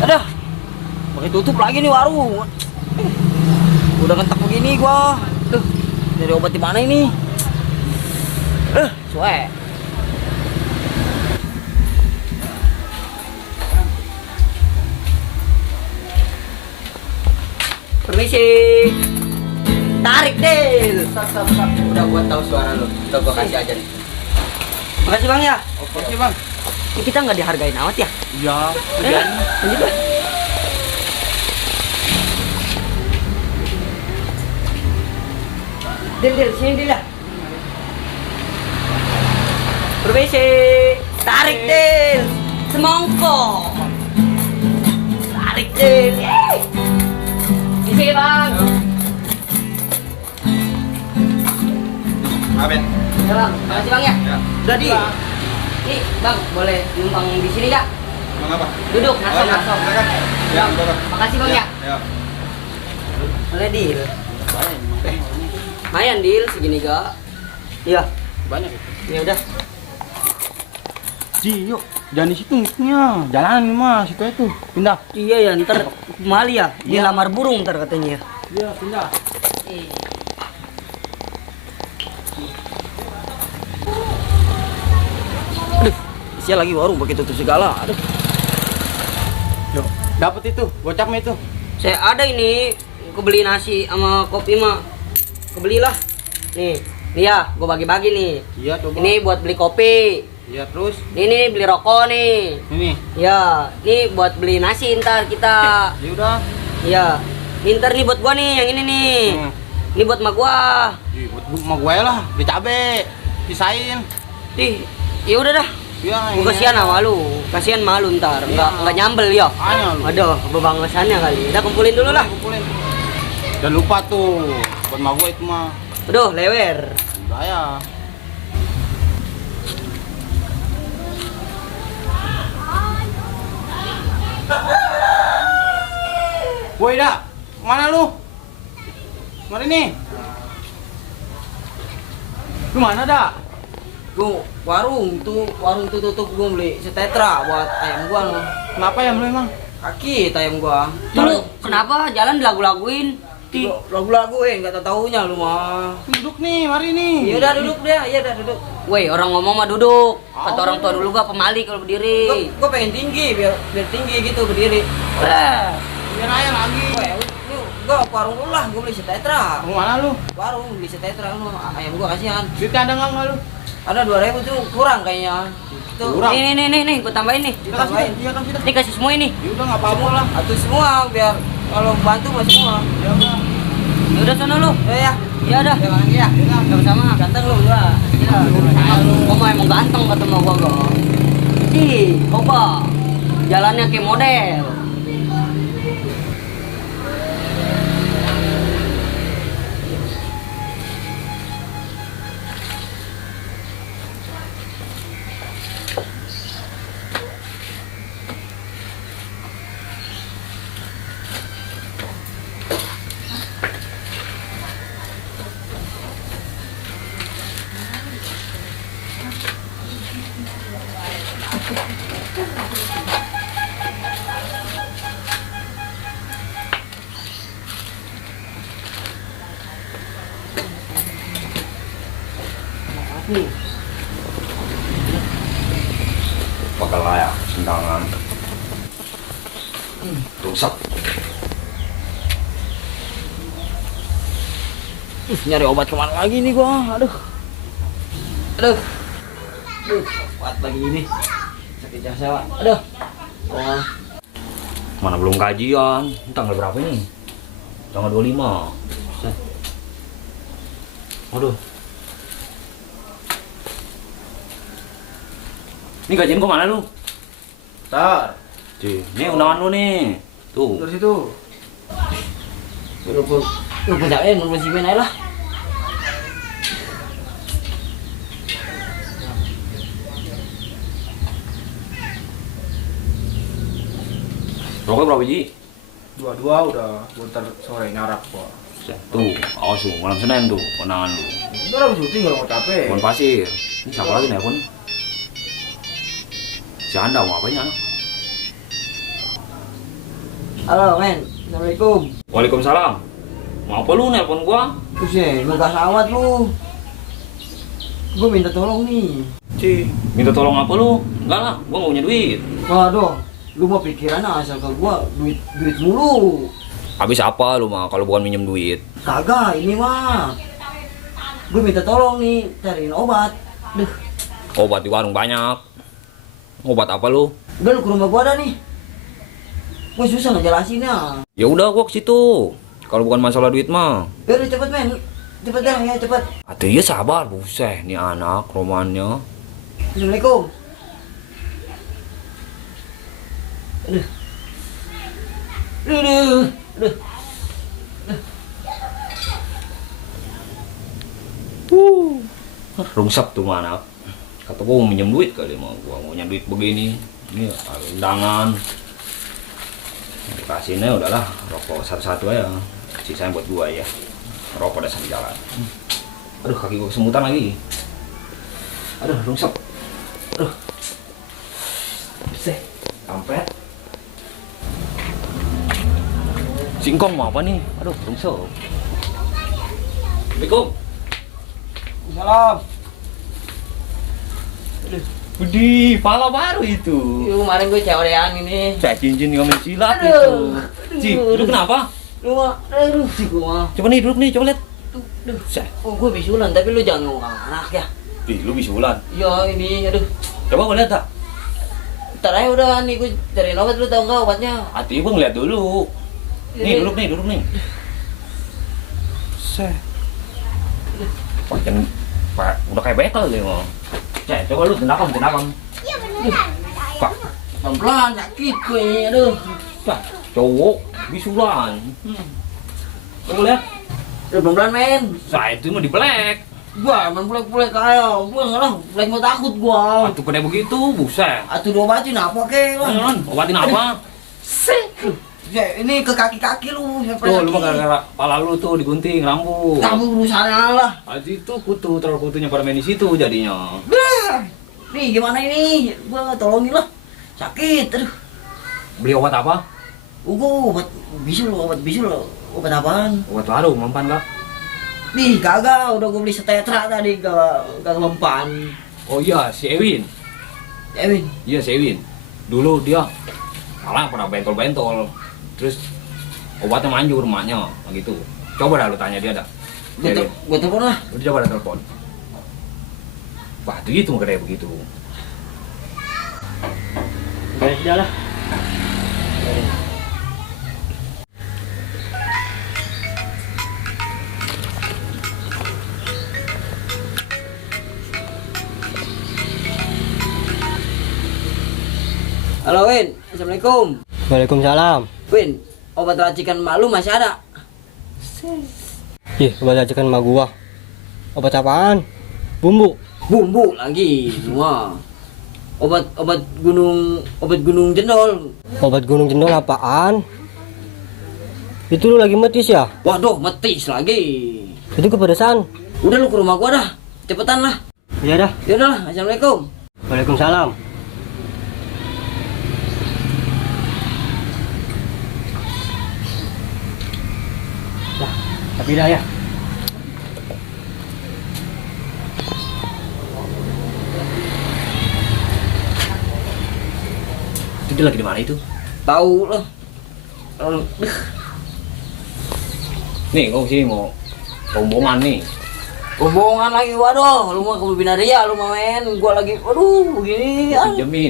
Aduh, pakai tutup lagi nih warung. Udah ngentak begini gua. Duh, nyari obat di mana ini? Suwe. Permisi. Tarik deh. Stop. Udah gua tahu suara lu. Udah gua kasih aja nih. Makasih Bang ya. Oke, Bang. Ini kita nggak dihargain amat ya? Iya, Lanjut lah. Dil, sini Dil lah. Permisi. Tarik Dil. Semongko. Tarik Dil. Di sini Bang. Aben. Ya Bang, makasih Bang ya. Ya. Udah di. Nih Bang, boleh numpang di sini nggak? Emang apa? Duduk, nasong. Silakan. Ya, Bapak. Makasih Bang ya. Ya. Boleh Dil. Lumayan Dil, segini gak? Iya. Banyak. Ya udah. Ji, yuk. Jangan di situ ngitungnya. Jalan mah, situ itu. Pindah. Iya ya, ntar kemali ya. Dia lamar burung ntar katanya. Iya, pindah. Aduh, sia lagi warung pakai tutup segala. Aduh. Yuk, dapat itu, gocapnya itu. Saya ada ini, kebeli nasi sama kopi mah. Kebelilah. Nih ya, gua bagi-bagi nih. Iya, coba. Ini buat beli kopi. Iya, terus. Ini beli rokok nih. Ini. Ya, ini buat beli nasi ntar kita. Ya udah. Iya. Ini ntar nih buat gua nih, yang ini nih. Ini buat emak gua. Ih, buat sama gue lah, beli cabe. Pisahin. Ih, ya udah dah. Iya, Gua kasihan sama lu. Kasihan malu ntar. Enggak nyambel ya. Ayo lu. Aduh, bebanggasannya kali. Udah kumpulin dulu lah. Kumpulin. Dan lupa tuh, buat mak gue itu mah. Aduh, lewer. Udah ya. Woi, dah. Mana lu? Mari nih. Lu mana, dah? Gua warung tuh tutup, gua beli setetra buat ayam gua loh. Kenapa ya lu emang? Kaki ayam gua. Dulu kenapa jalan dilagu-laguin? Lagu-laguin, enggak taunya lu mah. Duduk nih, mari nih. Iya udah duduk deh, iya udah duduk. Woi, orang ngomong mah duduk. Kata orang tua dulu gua pemali kalau berdiri. Gua pengen tinggi biar tinggi gitu berdiri. Biar aja lagi. Gua warung dulu lah, gua beli setetra. Mau mana lu? Warung beli setetra lu, ayam gua kasihan. Duitnya ada nggak lu? Ada 2.000 tuh kurang kayaknya. Tuh, Kurang? nih, gua tambahin nih. Kita kasih, iya kan kita. Ini kasih semua ini. Ya udah nggak apa-apa lah. Atuh semua biar kalau bantu mah semua. Ya udah. Ya udah sana lu. Ya. Iya dah. Iya. Sama-sama. Ganteng lu gua. Iya. Gua emang ganteng ketemu gua. Ih, coba. Jalannya kayak model. Bakal layak sendangan rusak. Nyari obat kemana lagi nih gua? Aduh, kuat lagi ini. Sakit jasa. Aduh. Wah. Mana belum kajian? Ini tanggal berapa nih? Tanggal 25. Set. Aduh. Ini gajian kok mana lu? Tar. Ini undangan lu nih. Tuh. Dari situ. Lu pujain, lu simen aja lah. Rokok berapa biji? Dua-dua udah, gua ntar sore nyarak gua. Tuh, awas tuh, malam Senin tuh, kondangan lu. Ntar aku syuting kalau mau capek. Pohon pasir. Ini siapa lagi nelpon? Si Anda mau ngapain anak? Halo men, assalamualaikum. Waalaikumsalam. Mau apa lu nelpon gua? Buset, lu gak sawat lu. Gue minta tolong nih. Minta tolong apa lu? Enggak lah, gua nggak punya duit. Waduh, lu mau pikiran asal ke gua duit mulu. Habis apa lu mah kalau bukan minjem duit? Kagak, ini mah. Gue minta tolong nih cariin obat. Duh, Obat di warung banyak. Obat apa lu? udah lu ke rumah gua dah nih. Gue susah ngejelasinnya. Ya udah gua ke situ. Kalau bukan masalah duit mah. Ya udah cepet men, cepet dah ya cepet. Atuh iya sabar, buset nih anak romannya. Assalamualaikum. Aduh. Aduh. Aduh. Rungsep tuh mana? Kata gua mau minjem duit kali mau gua mau duit begini. Ini undangan. Dikasihnya udahlah rokok satu-satu aja. Sisanya buat gua ya. Rokok udah sambil jalan. Aduh kaki gua kesemutan lagi. Aduh rungsep. Aduh. Bisa. Kampret. Singkong mau apa nih? Aduh rungsep. Assalamualaikum. Salam. Widih, pala baru itu. Kemarin gue cewekan ini. Saya cincin juga mencilat Aduh. itu. Ci, lu kenapa? Lu mah, aduh sih gua. Coba nih duduk nih, coba lihat. Duh. Saya. Oh, gue bisulan, tapi lu jangan ngomong anak ya. Ih, lu bisulan. Ya ini, aduh. Coba gua lihat tak? Ntar aja udah nih, gue cariin obat, lu tau nggak obatnya? Hati gua ngeliat dulu. Nih, duduk nih. Saya. Wah, jangan, Pak, udah kayak bekel deh mau. Saya, coba lu tendakam. Pak, Pelan-pelan, sakit gue ini, aduh. Pak, cowok bisulan. Coba lihat. Udah pelan-pelan men. Saya itu mau dibelek. Gua emang bulek-bulek ayo. Gua nggak lah, bulek mau takut gua. Atuh gede begitu, buset. Atuh diobatin apa kek lah. Obatin apa? Ya, ini ke kaki-kaki lu. Tuh, lu mah gara-gara kepala lu tuh digunting rambut. Kamu urusannya lah. Aji itu kutu, terlalu kutunya pada main di situ jadinya. Dah. Nih gimana ini? Gua tolongin lah. Sakit, aduh. Beli obat apa? Gua obat bisul. Obat apaan? Obat baru, mempan gak? Nih kagak, udah gua beli setetra tadi kagak mempan. Oh iya, si Ewin. Ewin, Iya, si Ewin. Dulu dia malah pernah bentol-bentol. Terus obatnya manjur emaknya, gitu. Coba dah lu tanya dia dah. gua telepon lah. Udah coba dah telepon. Wah, itu gitu gede begitu. Udah sudah lah. Halo Win, assalamualaikum. Waalaikumsalam. Win, obat racikan emak lu masih ada? Ih, obat racikan emak gua. Obat apaan? Bumbu. Bumbu lagi semua. Obat gunung jendol. Obat gunung jendol apaan? Itu lu lagi metis ya? Waduh, metis lagi. Itu kepedesan. Udah lu ke rumah gua dah. Cepetan lah. Iya dah. Ya udah lah, assalamualaikum. Waalaikumsalam. Dah, tapi dah ya. Itu dia lagi di mana itu? Tahu lah. Nih, gua sini mau rombongan nih. Hubungan lagi, waduh, lu mau ke binaria, lu mau main, gua lagi, waduh, begini,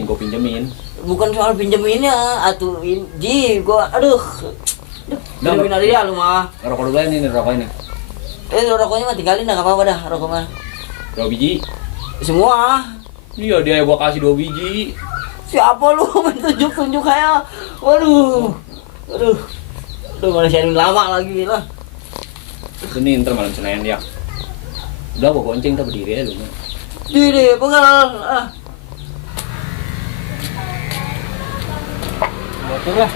Gua pinjemin. bukan soal pinjeminnya, atuh, gua, aduh, Udah, ke binaria lu mah, Rokok dulu aja nih, rokok ini. rokoknya mah tinggalin, dah, gak apa-apa dah, rokok mah, 2 biji. semua, Iya, dia gua kasih 2 biji. siapa lu, main tunjuk kayak, waduh, Aduh, mana sharing lama lagi lah. Ini ntar malam Senin ya. Udah gua gonceng kita berdiri aja dulu. Diri, pegang. Motor lah.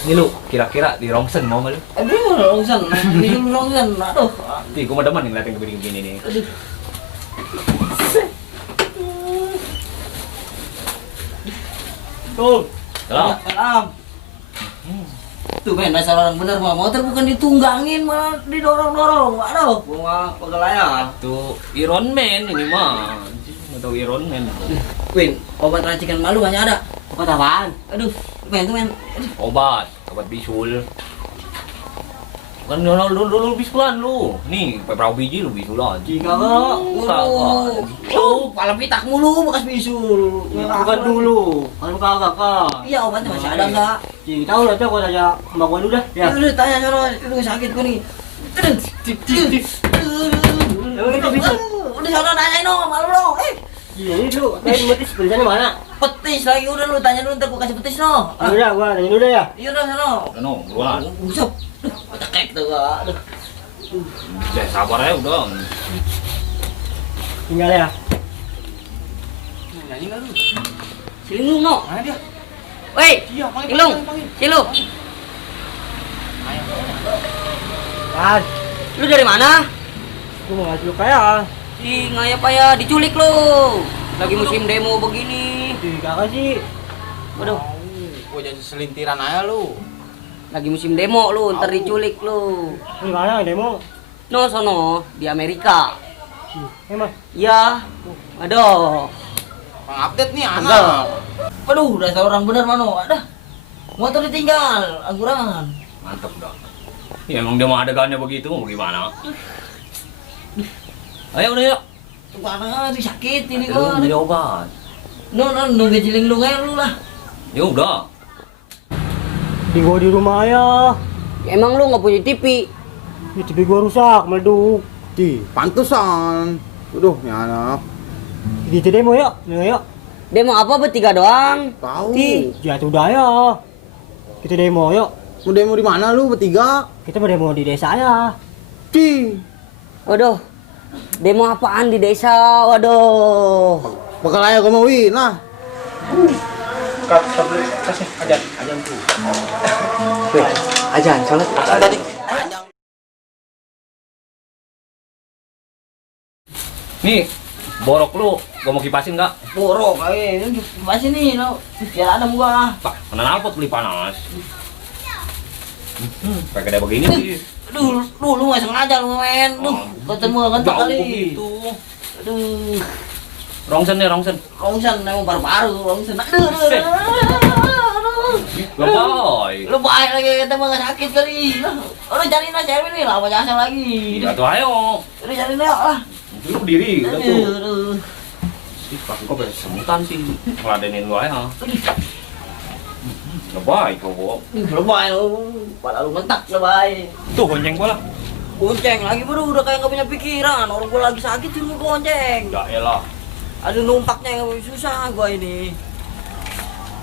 Ini lu kira-kira di Rongsen mau nggak lu? Aduh, rongsen. Ini rongsen. Aduh. Nih, gua mau demen nih ngeliatin begini-begini nih. Aduh. Tuh. Salam. Salam. Tuh men, dasar orang bener mah. Motor bukan ditunggangin, malah didorong-dorong. Aduh, gua pegelaya. Tuh Iron Man ini mah. Nggak tahu Iron Man. Win, obat racikan malu hanya ada. Obat apaan? Aduh, men tuh men. Aduh. Obat bisul. Kan dulu bisulan lu. Nih, berapa biji lu bisulan? Jika kagak, lu pala pitak mulu bekas bisul. Bukan dulu. Kan kagak kak. Iya obatnya masih ada enggak? Jadi tahu lah, gua tanya mbak gua dulu dah. Ya udah tanya sono, lu sakit gua nih. Emang itu bisul? Udah sono nanyain dong, malu dong. Jadi lu, tadi betis belinya mana? Petis lagi udah lu tanya dulu ntar gua kasih petis no. Udah, gua tanya dulu ya. Iya udah sono. No, luar. Busuk. Cekek tuh gua. Aduh. Udah sabar aja udah. Tinggal ya. Nyanyi enggak lu? Silung no. Mana dia? Woi, Silung. Silung. Kan, Lu dari mana? gua mau ngasih lu kayak. Si ngayap ya diculik lu. Lagi musim demo begini. Kagak sih. Waduh, Gua jadi selintiran aja lu. lagi musim demo lu, ntar diculik lu. Di mana demo? No sono di Amerika. Emang Iya. Aduh. Update nih Enggak. anak. Aduh, dasar orang bener mano. Ada. Motor ditinggal, angguran. Mantap dah. Ya emang dia mau adegannya begitu, mau gimana? Ayo udah yuk. Mana disakit ini Lu kan. beli obat. No, ngejeling lu kayak lu lah. Ya udah. di gua di rumah ya. Emang lu nggak punya TV? Di TV gua rusak, meleduk. Di pantesan. Aduh, nih anak. Di demo ya, ya. Demo apa bertiga doang? Tahu. Di. Jatuh daya. Kita demo yuk. Mau demo di mana lu bertiga? Kita mau demo di desa ya. Di. Waduh. Demo apaan di desa? Waduh. Bakal aja gua mau win lah. Kasih ajan tuh. Ajan, salat. Tadi. Nih, borok lu, gua mau kipasin nggak? Borok ini masih nih lo. Biar ada gua. Pak, mana nalpot beli panas. Pakai kayak begini sih. Aduh, lu nggak sengaja lu men. Duh, ketemu kan Jauh kali. begitu. Aduh, Rongsen nih, rongsen. rongsen emang baru-baru rongsen. Aduh, Set. Lebay. lu baik lagi kita mah nggak sakit kali. Udah cariin lah cewek nih lah, apa jasa lagi. Udah tuh ayo. Udah cariin lah. Lu berdiri, udah tuh. Aduh. Ih, kaki gua kayak semutan sih. Ngeladenin gua ya. Lebay kau. Lebay lu, pada lu mentak lebay. Tuh gonceng gua lah. Gonceng lagi bro, udah kayak nggak punya pikiran. Orang gua lagi sakit cuma gonceng. Ya elah. Aduh numpaknya yang susah gua ini.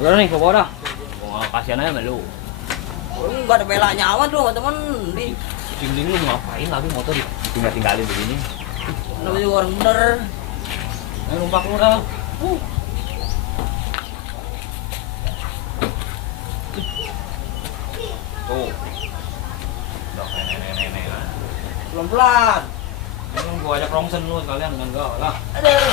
Udah nih, ke bawah dah. Gua kasihan aja sama lu. Enggak ada belanya amat lu sama temen. Di Cing lu ngapain lagi motor ditinggal-tinggalin begini? namanya orang bener. Ayo numpak lu dah. Tuh. Udah kayak nenek-nenek kan. Pelan-pelan. Ini gua ajak rongsen lu sekalian dengan gua lah. Aduh.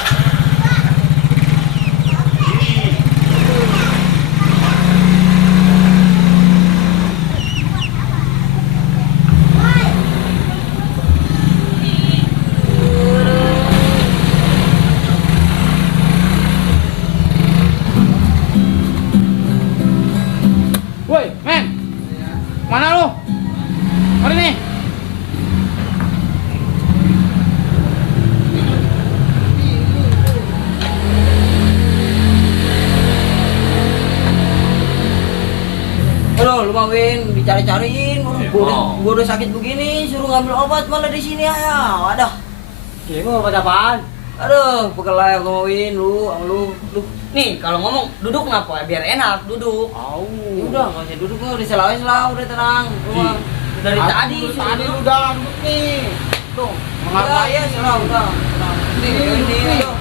Woi, men. Mana lu? Mari Mari nih. Aduh, lu mau Win, dicari-cariin, mau. gua udah sakit begini, suruh ngambil obat malah di sini aja. Aduh, Gimana obat apaan? aduh, pegel lah gua mau Win, lu. Nih, kalau ngomong duduk kenapa? Biar enak, duduk. Au. Ya udah, nggak usah duduk, udah selain lah, udah tenang. Gua dari tadi, Tadi lu udah duduk nih. Tuh, udah ya, salah, udah. Ini, ayo.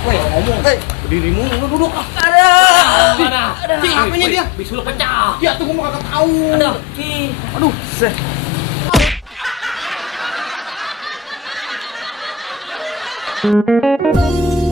Woi, ngomong. Berdirimu lu duduk ah. Ada. Cing, apa ini dia? Bisul pecah. Ya tuh gua mah kagak tahu. Aduh, Ki. Aduh, seh. Thank